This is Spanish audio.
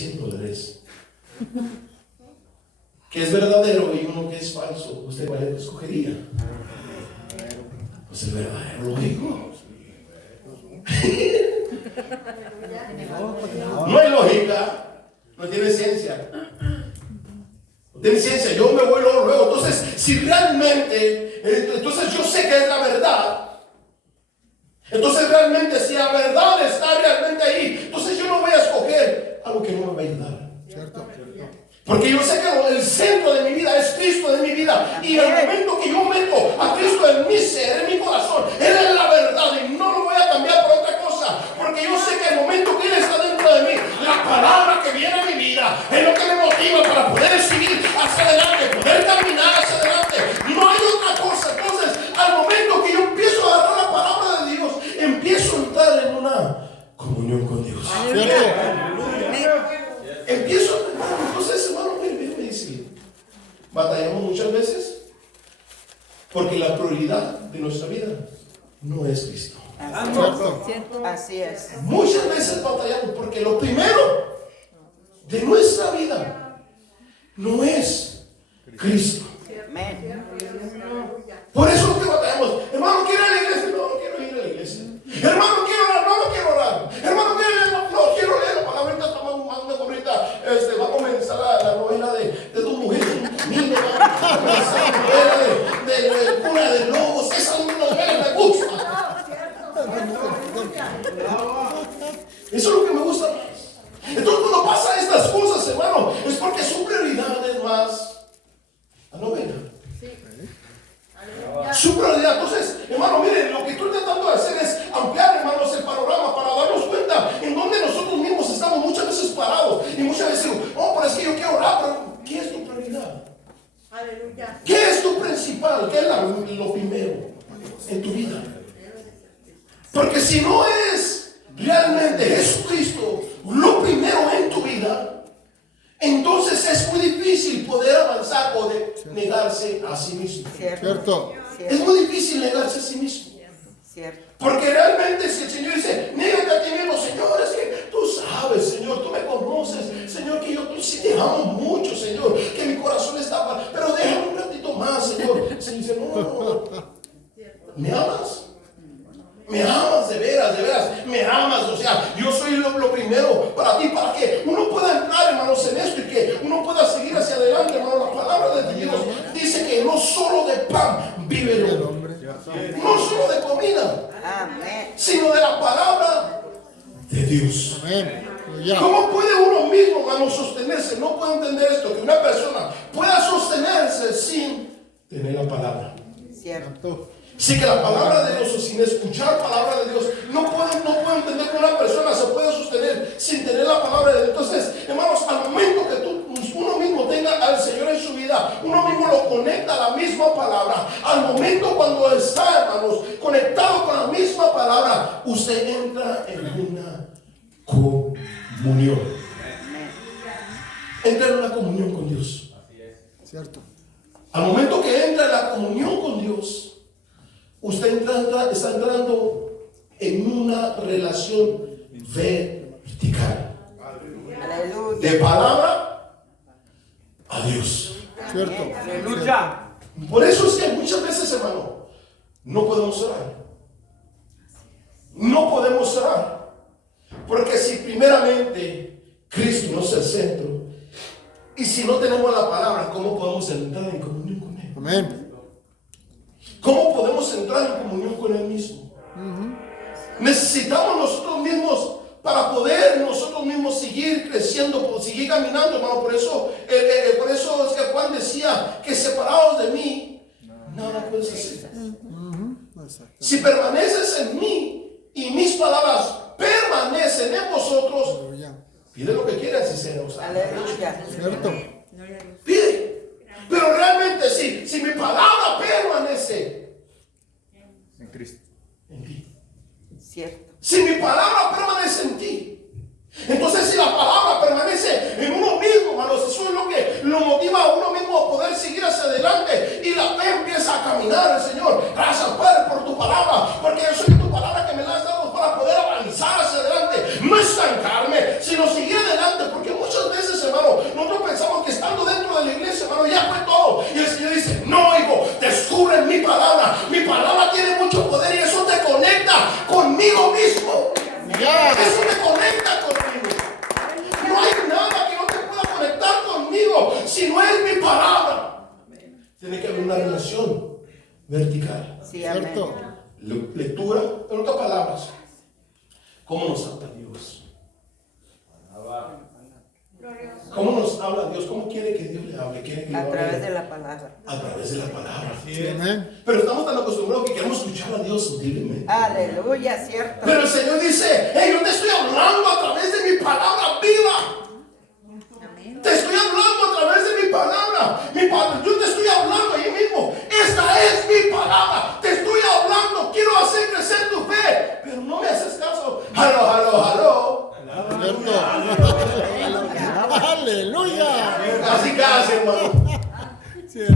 $100. Que es verdadero y uno que es falso, ¿usted cuál escogería? Pues el verdadero, lógico. No hay lógica, no tiene ciencia. No tiene ciencia, yo me voy luego. Entonces, si realmente, entonces yo sé que es la verdad. Entonces realmente, si la verdad está realmente ahí, entonces yo no voy a escoger algo que no me va a ayudar. ¿Cierto? Porque yo sé que el centro de mi vida es Cristo de mi vida. Y el momento que yo meto a Cristo en mi ser, en mi corazón, Él es la verdad y no lo voy a cambiar por otra cosa. Porque yo sé que el momento que Él está dentro de mí, la palabra que viene a mi vida es lo que me motiva para poder seguir hacia adelante, poder caminar hacia adelante. No hay otra cosa. Entonces, al momento que yo empiezo a agarrar la palabra de Dios, empiezo a entrar en una comunión con Dios. Empiezo, entonces, hermano, me dice, batallamos muchas veces porque la prioridad de nuestra vida no es Cristo. Así es. Muchas veces batallamos porque lo primero de nuestra vida no es Cristo. Por eso es que batallamos. Hermano, ¿quiero ir a la iglesia? No, no quiero ir a la iglesia. Hermano, quiero orar. No, no quiero orar. Hermano, quiero leer. No quiero leer la palabra. Ahorita tomamos una ahorita. Va a comenzar la novela de dos mujeres en un camino. Va a comenzar la novela de Cuna de Lobos. Esa novela me gusta. Eso es lo que me gusta más. Entonces, cuando pasan estas cosas, hermano, es porque su prioridad es más la novela. Su prioridad. Entonces, hermano, miren, lo que estoy tratando de hacer es ampliar, hermanos, el panorama para darnos cuenta en donde nosotros mismos estamos muchas veces parados. Y muchas veces digo, oh, pero es que yo quiero orar, pero ¿qué es tu prioridad? Aleluya. ¿Qué es tu principal? ¿Qué es lo primero en tu vida? Porque si no es realmente Jesucristo lo primero en tu vida, entonces es muy difícil poder avanzar o de negarse a sí mismo. Cierto. Es muy difícil negarse a sí mismo. Porque realmente si el Señor dice, négate a ti mismo, Señor, es que tú sabes, Señor, tú me conoces, Señor, que yo sí te amo mucho, Señor, que mi corazón está, pero déjame un ratito más, Señor. El Señor dice, no, ¿me amas? Me amas de veras, me amas, o sea, yo soy lo primero para ti, para que uno pueda entrar, hermanos, en esto y que uno pueda seguir hacia adelante, hermano. La palabra de Dios dice que no solo de pan vive el hombre, no solo de comida, sino de la palabra de Dios. ¿Cómo puede uno mismo, hermano, sostenerse? No puedo entender esto, que una persona pueda sostenerse sin tener la palabra. Cierto. Sí, que la palabra de Dios o sin escuchar palabra de Dios, no puedo entender que una persona se puede sostener sin tener la palabra de Dios. Entonces, hermanos, al momento que uno mismo tenga al Señor en su vida, uno mismo lo conecta a la misma palabra. Al momento cuando está, hermanos, conectado con la misma palabra, usted entra en una comunión. Entra en una comunión con Dios. Cierto. Al momento que entra en la comunión con Dios, usted está entrando en una relación vertical. De palabra a Dios. Cierto. Aleluya. Por eso es que muchas veces, hermano, no podemos orar. No podemos orar. Porque si primeramente Cristo no es el centro, y si no tenemos la palabra, ¿cómo podemos entrar en comunión con Él? Amén. ¿Cómo podemos entrar en comunión con Él mismo? Necesitamos nosotros mismos para poder nosotros mismos seguir creciendo, seguir caminando, hermano. Por eso es que Juan decía que separados de mí, nada puedes hacer. Si permaneces en mí y mis palabras permanecen en vosotros, pide lo que quieras y será usado. Aleluya. Cierto. Pide. Pero realmente si mi palabra permanece En Cristo. en ti. Cierto. Si mi palabra permanece en ti. Entonces si la palabra permanece en uno mismo, hermanos, eso es lo que lo motiva a uno mismo a poder seguir hacia adelante. Y la fe empieza a caminar, el Señor. Gracias, Padre, por tu palabra. Porque yo soy tu palabra que me la has dado para poder avanzar hacia adelante. No estancarme, sino seguir adelante. Porque muchas vertical. Sí, amén. Cierto. Lectura, en otras palabras, ¿cómo nos habla Dios? ¿Cómo nos habla Dios? ¿Cómo quiere que Dios le hable? ¿Quiere que le A hable? través de la palabra. A través de la palabra. Amén. Pero estamos tan acostumbrados que queremos escuchar a Dios sutilmente. Aleluya, cierto. Pero el Señor dice, hey, yo te estoy hablando a través de mi palabra viva. Te estoy hablando a través de mi palabra. Yo te estoy hablando ahí mismo. Esta es mi palabra. Te estoy hablando. Quiero hacer crecer tu fe. Pero no me haces caso. Aló. Cierto. Aleluya. Casi, hermano. Cierto.